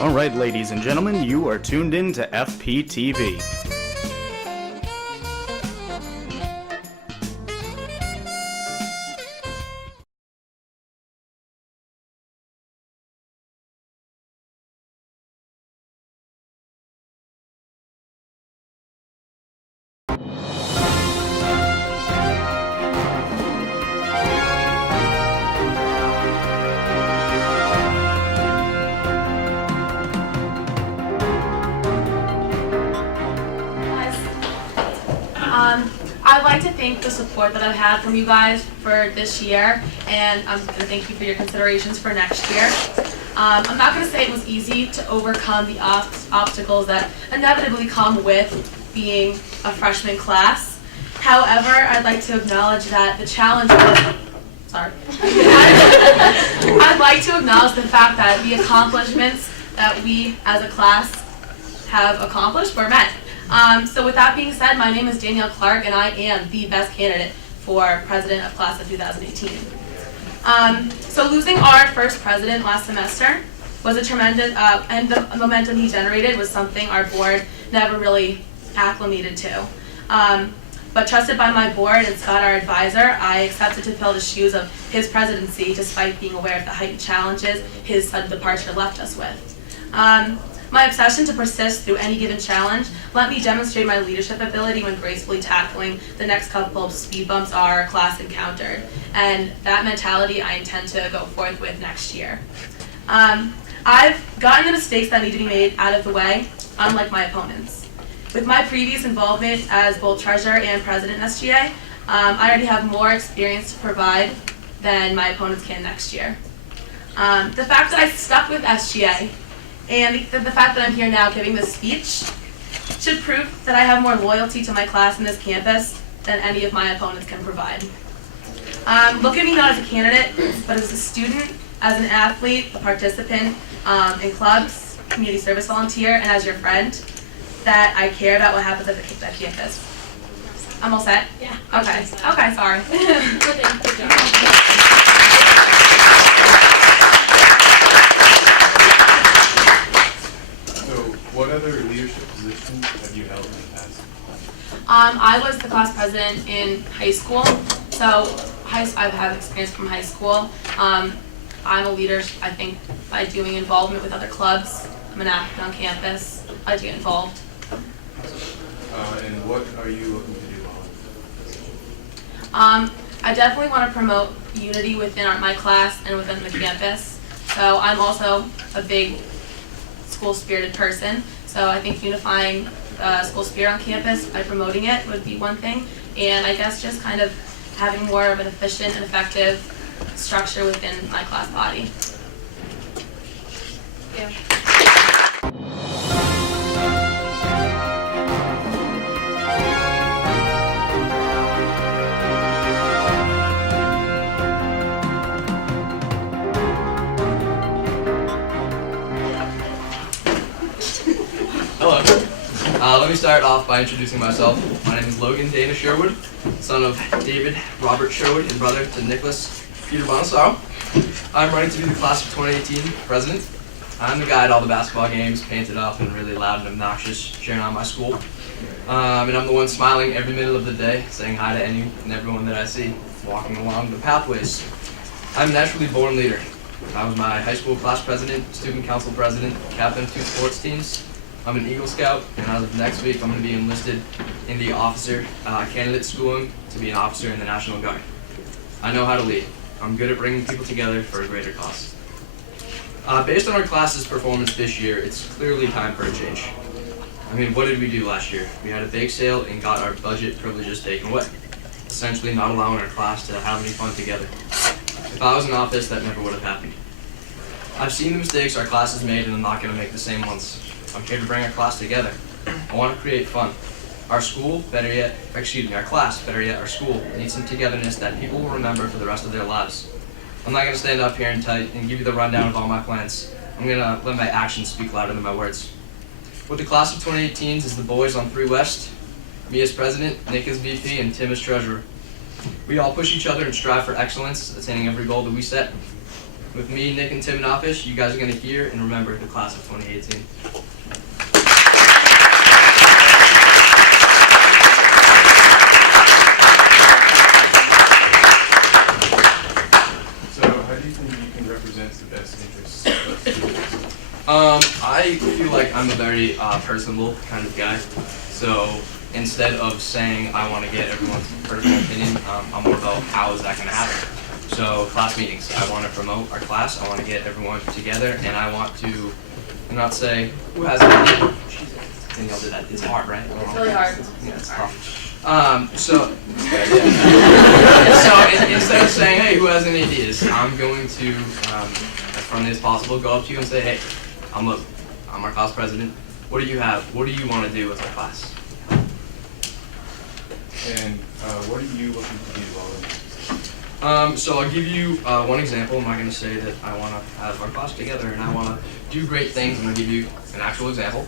All right, ladies and gentlemen, you are tuned in to FPTV. I'd like to thank the support that I've had from you guys for this year, and I'm going to thank you for your considerations for next year. I'm not going to say it was easy to overcome the obstacles that inevitably come with being a freshman class. However, I'd like to acknowledge that the challenge was, I'd like to acknowledge the fact that the accomplishments that we as a class have accomplished were met. So with that being said, my name is Danielle Clark, and I am the best candidate for president of class of 2018. So losing our first president last semester was a tremendous, and the momentum he generated was something our board never really acclimated to. But trusted by my board and Scott, our advisor, I accepted to fill the shoes of his presidency despite being aware of the heightened challenges his sudden departure left us with. My obsession to persist through any given challenge let me demonstrate my leadership ability when gracefully tackling the next couple of speed bumps our class encountered. And that mentality I intend to go forth with next year. I've gotten the mistakes that need to be made out of the way, unlike my opponents. With my previous involvement as both treasurer and president in SGA, I already have more experience to provide than my opponents can next year. The fact that I stuck with SGA and the fact that I'm here now giving this speech should prove that I have more loyalty to my class and this campus than any of my opponents can provide. Look at me not as a candidate, but as a student, as an athlete, a participant in clubs, community service volunteer, and as your friend, that I care about what happens at the campus. I'm all set? Yeah. Okay, sorry. Good job. What other leadership positions have you held in the past? I was the class president in high school, so I have experience from high school. I'm a leader, I think, by doing involvement with other clubs. I'm an athlete on campus. I like to get involved. And what are you looking to do while in this position? I definitely want to promote unity within my class and within the campus. So I'm also a big school-spirited person, so I think unifying school spirit on campus by promoting it would be one thing, and I guess just kind of having more of an efficient and effective structure within my class body. Yeah. Hello. Let me start off by introducing myself. My name is Logan Dana Sherwood, son of David Robert Sherwood and brother to Nicholas Peter Bonasaro. I'm running to be the class of 2018 president. I'm the guy at all the basketball games, painted up and really loud and obnoxious, cheering on my school. And I'm the one smiling every minute of the day, saying hi to any and everyone that I see, walking along the pathways. I'm a naturally born leader. I was my high school class president, student council president, captain of 2 sports teams. I'm an Eagle Scout, and as of next week, I'm going to be enlisted in the officer candidate schooling to be an officer in the National Guard. I know how to lead. I'm good at bringing people together for a greater cause. Based on our class's performance this year, it's clearly time for a change. I mean, what did we do last year? We had a bake sale and got our budget privileges taken away, essentially not allowing our class to have any fun together. If I was in office, that never would have happened. I've seen the mistakes our class has made, and I'm not going to make the same ones. I'm here to bring our class together. I want to create fun. Our school, our class, better yet, our school, needs some togetherness that people will remember for the rest of their lives. I'm not going to stand up here and give you the rundown of all my plans. I'm going to let my actions speak louder than my words. With the class of 2018s is the boys on 3 West, me as president, Nick as VP, and Tim as treasurer. We all push each other and strive for excellence, attaining every goal that we set. With me, Nick, and Tim and Offish, you guys are going to hear and remember the class of 2018. So how do you think you can represent the best interests of students? I feel like I'm a very personable kind of guy. So instead of saying I want to get everyone's personal opinion, I'm more about how is that going to happen. So class meetings, I want to promote our class. I want to get everyone together, and I want to not say who has an idea. Danielle did that. It's hard, right? It's really hard. Yeah, it's tough. So instead of saying, hey, who has any ideas, I'm going to, as friendly as possible, go up to you and say, hey, I'm our class president. What do you have? What do you want to do with our class? And what are you looking to do while in this? So I'll give you one example. I'm not going to say that I want to have our class together and I want to do great things. I'm going to give you an actual example.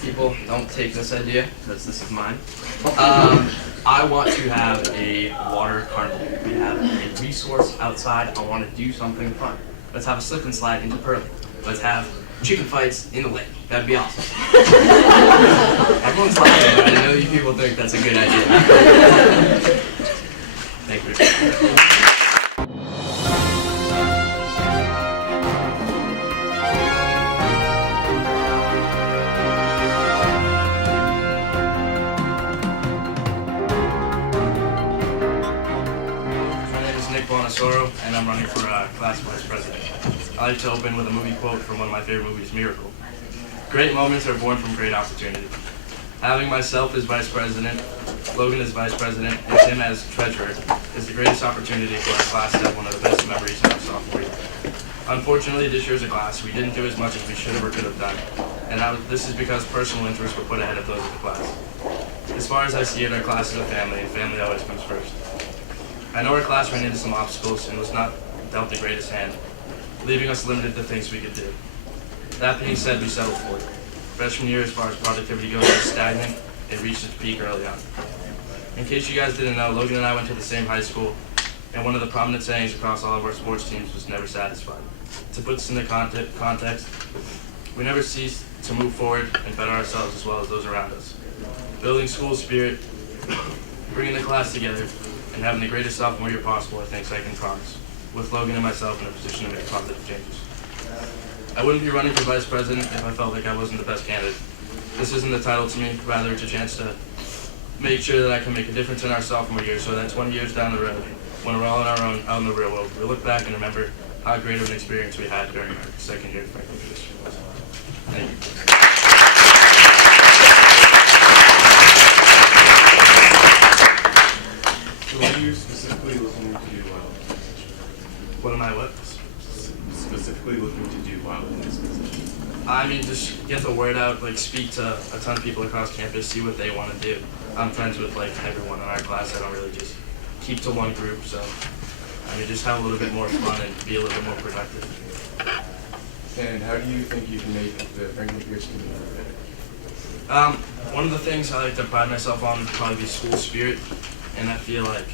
People don't take this idea because this is mine. I want to have a water carnival. We have a resource outside. I want to do something fun. Let's have a slip and slide into Pearlie. Let's have chicken fights in the lake. That'd be awesome. Everyone's laughing, but I know you people think that's a good idea. Thank you. My name is Nick Bonasoro, and I'm running for class vice president. I like to open with a movie quote from one of my favorite movies, Miracle. Great moments are born from great opportunity. Having myself as vice president, Logan as vice president, and Tim as treasurer is the greatest opportunity for our class to have one of the best memories of our sophomore year. Unfortunately, this year as a class, we didn't do as much as we should have or could have done, and this is because personal interests were put ahead of those of the class. As far as I see it, our class is a family, and family always comes first. I know our class ran into some obstacles and was not dealt the greatest hand, leaving us limited to things we could do. That being said, we settled for it. Freshman year, as far as productivity goes, was stagnant and reached its peak early on. In case you guys didn't know, Logan and I went to the same high school, and one of the prominent sayings across all of our sports teams was never satisfied. To put this into context, we never ceased to move forward and better ourselves as well as those around us. Building school spirit, bringing the class together, and having the greatest sophomore year possible, I think I can promise, with Logan and myself in a position to make positive changes. I wouldn't be running for vice president if I felt like I wasn't the best candidate. This isn't the title to me, rather it's a chance to make sure that I can make a difference in our sophomore year so that 20 years down the road, when we're all on our own out in the real world, we look back and remember how great of an experience we had during our second year of Franklin Tradition. Thank you. So what are you specifically looking to do while in this position? What am I, what? Specifically looking to do while in this position? I mean, just get the word out, like speak to a ton of people across campus, see what they want to do. I'm friends with like everyone in our class. I don't really just keep to one group, so I mean, just have a little bit more fun and be a little bit more productive. And how do you think you can make the Franklin Pierce community better? One of the things I like to pride myself on would probably be school spirit, and I feel like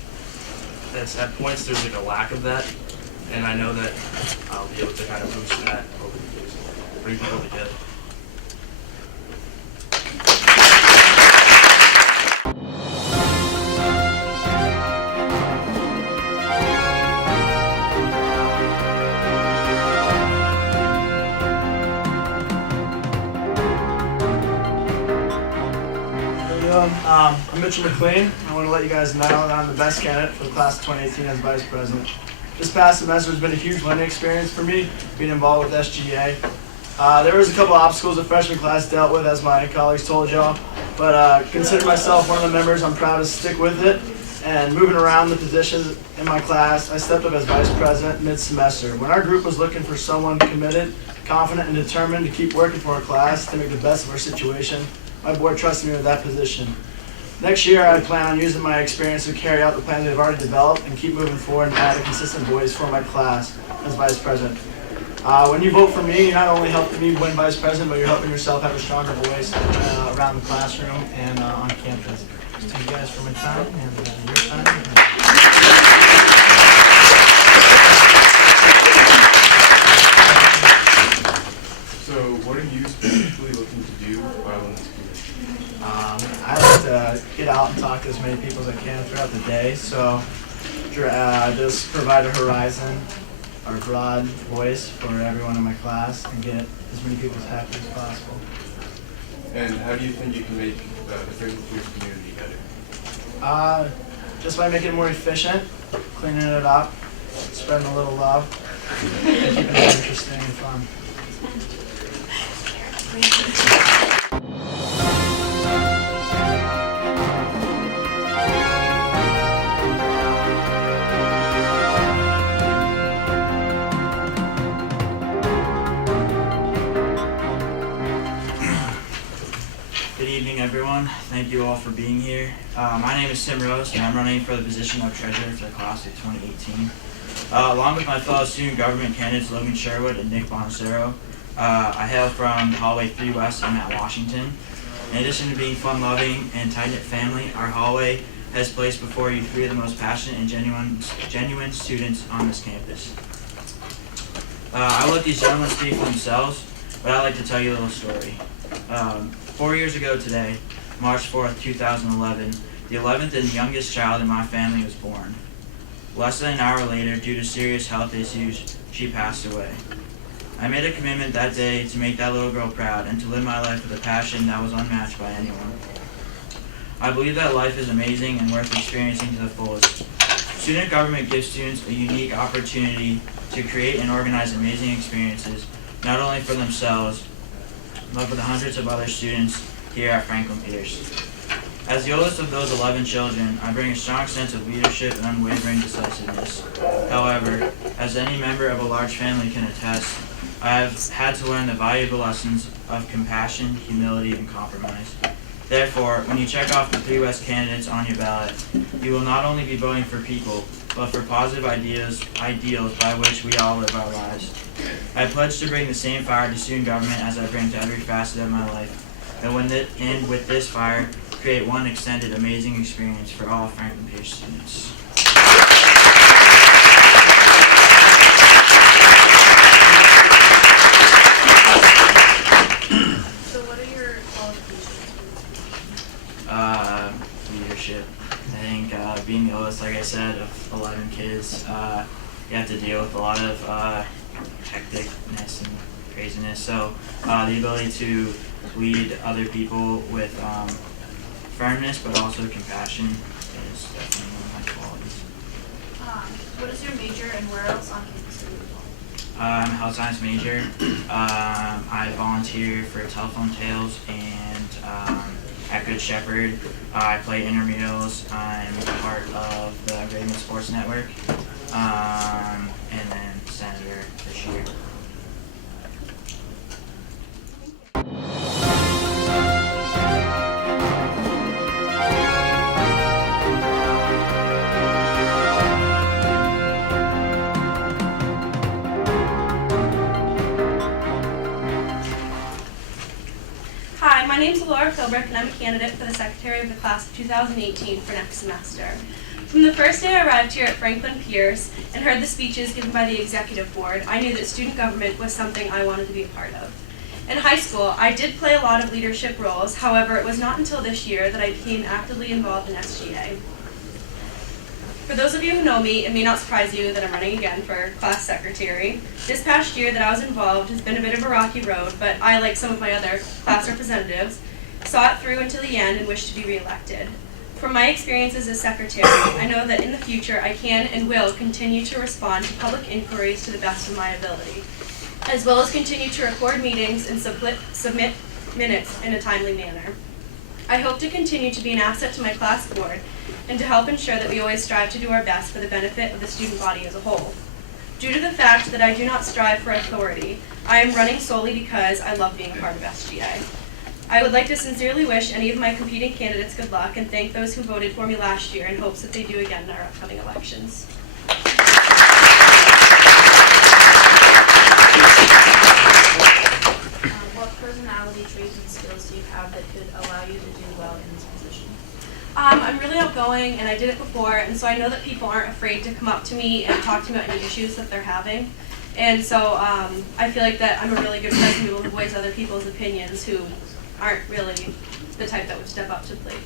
that's at points there's like a lack of that, and I know that I'll be able to kind of boost that over the years, bring people together. I'm Mitchell McLean. I want to let you guys know that I'm the best candidate for the class of 2018 as vice president. This past semester has been a huge learning experience for me, being involved with SGA. There was a couple obstacles the freshman class dealt with, as my colleagues told y'all, but consider myself one of the members. I'm proud to stick with it. And moving around the positions in my class, I stepped up as vice president mid-semester. When our group was looking for someone committed, confident, and determined to keep working for our class to make the best of our situation, my board trusted me with that position. Next year, I plan on using my experience to carry out the plans we've already developed and keep moving forward and add a consistent voice for my class as vice president. When you vote for me, you're not only helping me win vice president, but you're helping yourself have a stronger voice around the classroom and on campus. Thank you guys for my time and your time. what are you specifically looking to do while in this community? I like to get out and talk to as many people as I can throughout the day. So just provide a horizon or broad voice for everyone in my class and get as many people as happy as possible. And how do you think you can make the Franklin Pierce community better? Just by making it more efficient, cleaning it up, spreading a little love, and keeping it interesting and fun. Good evening, everyone. Thank you all for being here. My name is Tim Rose, and I'm running for the position of treasurer for the class of 2018. Along with my fellow student government candidates Logan Sherwood and Nick Bonacero, I hail from Hallway 3 West in Mount Washington. In addition to being fun-loving and tight-knit family, our hallway has placed before you three of the most passionate and genuine students on this campus. I'll let these gentlemen speak for themselves, but I'd like to tell you a little story. 4 years ago today, March 4th, 2011, the 11th and youngest child in my family was born. Less than an hour later, due to serious health issues, she passed away. I made a commitment that day to make that little girl proud and to live my life with a passion that was unmatched by anyone. I believe that life is amazing and worth experiencing to the fullest. Student government gives students a unique opportunity to create and organize amazing experiences, not only for themselves, but for the hundreds of other students here at Franklin Pierce. As the oldest of those 11 children, I bring a strong sense of leadership and unwavering decisiveness. However, as any member of a large family can attest, I have had to learn the valuable lessons of compassion, humility, and compromise. Therefore, when you check off the 3 West candidates on your ballot, you will not only be voting for people, but for positive ideals by which we all live our lives. I pledge to bring the same fire to student government as I bring to every facet of my life, and with this fire, create one extended amazing experience for all Franklin Pierce students. So what are your qualifications? Leadership. I think being the oldest, like I said, of 11 kids, you have to deal with a lot of hecticness and craziness. So the ability to lead other people with firmness, but also compassion is definitely one of my qualities. What is your major and where else on campus are you involved? I'm a health science major. I volunteer for Telephone Tales and at Good Shepherd. I play intramurals. I'm part of the Raven Sports Network, and then senator this year. Hi, my name is Laura Philbrick, and I'm a candidate for the Secretary of the Class of 2018 for next semester. From the first day I arrived here at Franklin Pierce and heard the speeches given by the Executive Board, I knew that student government was something I wanted to be a part of. In high school, I did play a lot of leadership roles. However, it was not until this year that I became actively involved in SGA. For those of you who know me, it may not surprise you that I'm running again for class secretary. This past year that I was involved has been a bit of a rocky road, but I, like some of my other class representatives, saw it through until the end and wish to be reelected. From my experiences as secretary, I know that in the future I can and will continue to respond to public inquiries to the best of my ability, as well as continue to record meetings and submit minutes in a timely manner. I hope to continue to be an asset to my class board and to help ensure that we always strive to do our best for the benefit of the student body as a whole. Due to the fact that I do not strive for authority, I am running solely because I love being a part of SGA. I would like to sincerely wish any of my competing candidates good luck and thank those who voted for me last year in hopes that they do again in our upcoming elections. What personality traits and skills do you have that could allow you to do well in this position? I'm really outgoing, and I did it before, and so I know that people aren't afraid to come up to me and talk to me about any issues that they're having. And so I feel like that I'm a really good person to be able to voice other people's opinions who aren't really the type that would step up to the plate.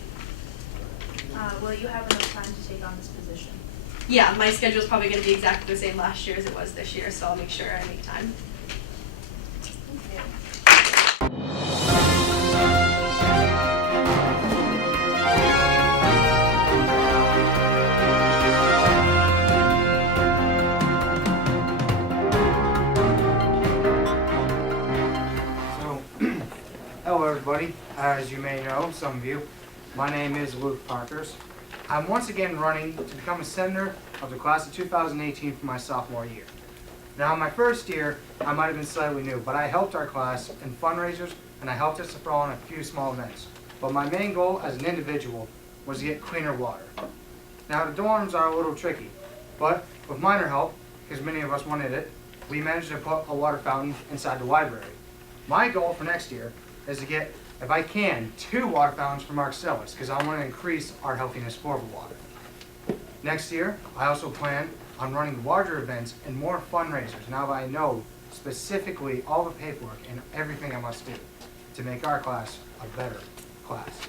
Will you have enough time to take on this position? Yeah, my schedule is probably going to be exactly the same last year as it was this year, so I'll make sure I make time. So, hello everybody. As you may know, some of you, my name is Luke Parkers. I'm once again running to become a senator of the class of 2018 for my sophomore year. Now, in my first year, I might have been slightly new, but I helped our class in fundraisers and I helped us to throw on a few small events. But my main goal as an individual was to get cleaner water. Now, the dorms are a little tricky, but with minor help, because many of us wanted it, we managed to put a water fountain inside the library. My goal for next year is to get, if I can, 2 water fountains for Marcellus, because I want to increase our healthiness for the water. Next year, I also plan on running larger events and more fundraisers now that I know specifically all the paperwork and everything I must do to make our class a better class.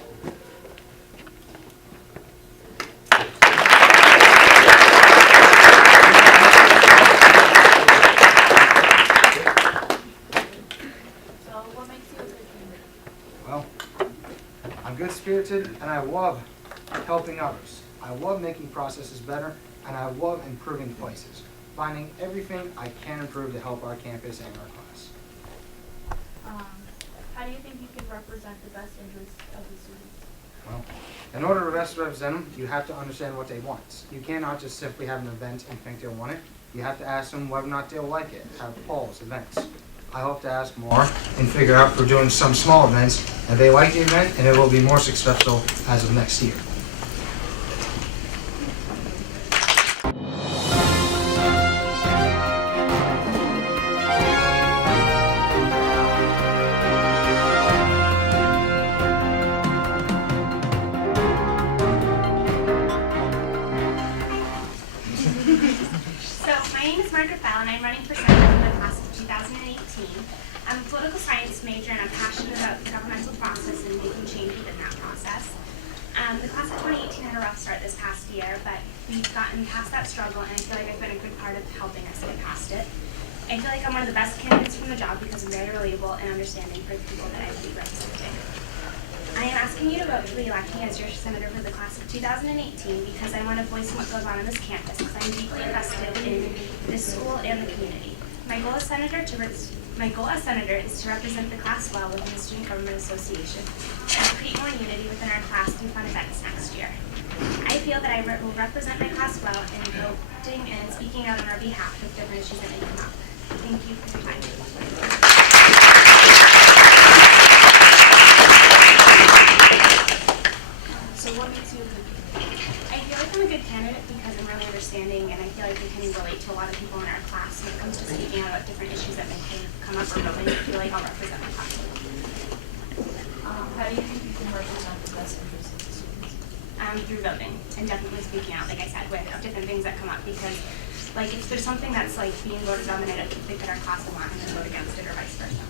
So what makes you a good candidate? Well, I'm good-spirited and I love helping others. I love making processes better and I love improving places, finding everything I can improve to help our campus and our class. How do you think you can represent the best interests of the students? Well, in order to best represent them, you have to understand what they want. You cannot just simply have an event and think they'll want it. You have to ask them whether or not they'll like it, have polls, events. I hope to ask more and figure out for doing some small events that they like the event and it will be more successful as of next year. So, my name is Margaret Bell, and I'm running for senator for the class of 2018. I'm a political science major, and I'm passionate about the governmental process and making change within that process. The class of 2018 had a rough start this past year, but we've gotten past that struggle, and I feel like I've been a good part of helping us get past it. I feel like I'm one of the best candidates from the job because I'm very relatable and understanding for the people that I will be representing. I am asking you to vote to elect me as your senator for the class of 2018 because I want to voice what goes on this campus because I'm deeply invested in this school and the community. My goal as senator is to represent the class well within the Student Government Association and create more unity within our class and fun events next year. I feel that I will represent my class well in voting and speaking out on our behalf with different issues that may come up. Thank you for your time. So what makes you a good candidate? I feel like I'm a good candidate because I'm really understanding and I feel like I can relate to a lot of people in our class when it comes to speaking out about different issues that may come up or voting. I feel like I'll represent my class. How do you think you can represent the best interests of the students? Through voting and definitely speaking out, like I said, with different things that come up because like if there's something that's like being voted on and I don't think that our class will want and then vote against it or vice versa.